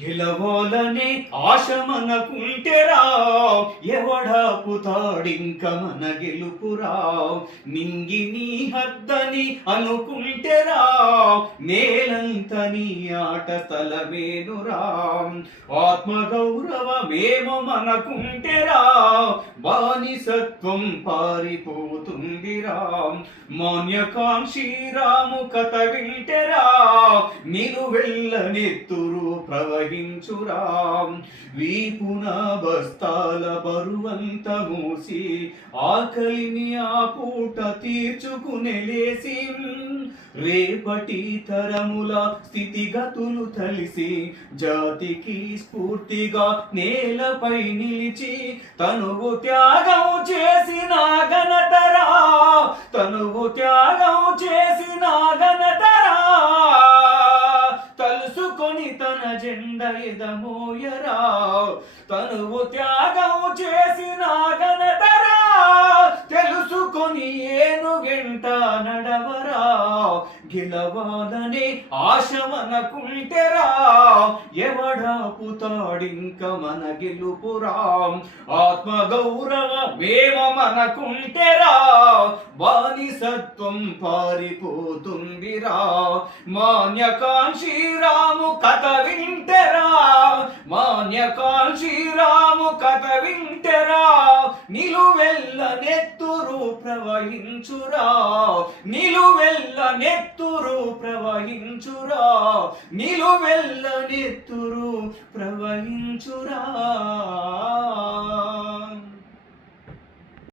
గెలవాలనే ఆశ మనకుంటెరా, ఎవడాపుతాడింక మన గెలుపురా. నింగి నీ హద్దని అనుకుంటెరా, నేలంత నీ ఆట తలవేనురా. ఆత్మగౌరవమేమో మనకుంటెరా, బానిసత్వం పారిపోతుందిరా. మాన్యకాంక్షి రాము కథ వింటెరా, నిలువెల్ల నెత్తురు ప్రవహించురా. వీపున బస్తాల బరువంత మూసి ఆకలిని ఆ పూట తీర్చుకునేలేసి, రేపటి తరముల స్థితిగతులు తలిసి జాతికి స్ఫూర్తిగా నేలపై నిలిచి, తనువు త్యాగం చేసిన ఘనతరా, తనువు త్యాగం చేసిన ఘనతరా. తలుసుకొని తన జెండ ఎదమోయరా, తనువు త్యాగం చేసిన ఘనతరా. తెలుసుకొని ఏనుగెంట నడవరా, గెలవాలనే ఆశ మనకుంటెరా, ఎవడాపుతాడింక మన గెలుపురా. ఆత్మగౌరవమేమో మనకుంటెరా, బానిసత్వం పారిపోతుందిరా. మాన్యకాంక్షి రాము కథ వింటెరా, మాన్యకాంక్షి రాము కథ వింటెరా. నిలువెల్ల నెత్తురు ప్రవహించురా, నిలువెల్ల నెత్తురు ప్రవహించురా, నిలువెల్ల నెత్తురు ప్రవహించురా.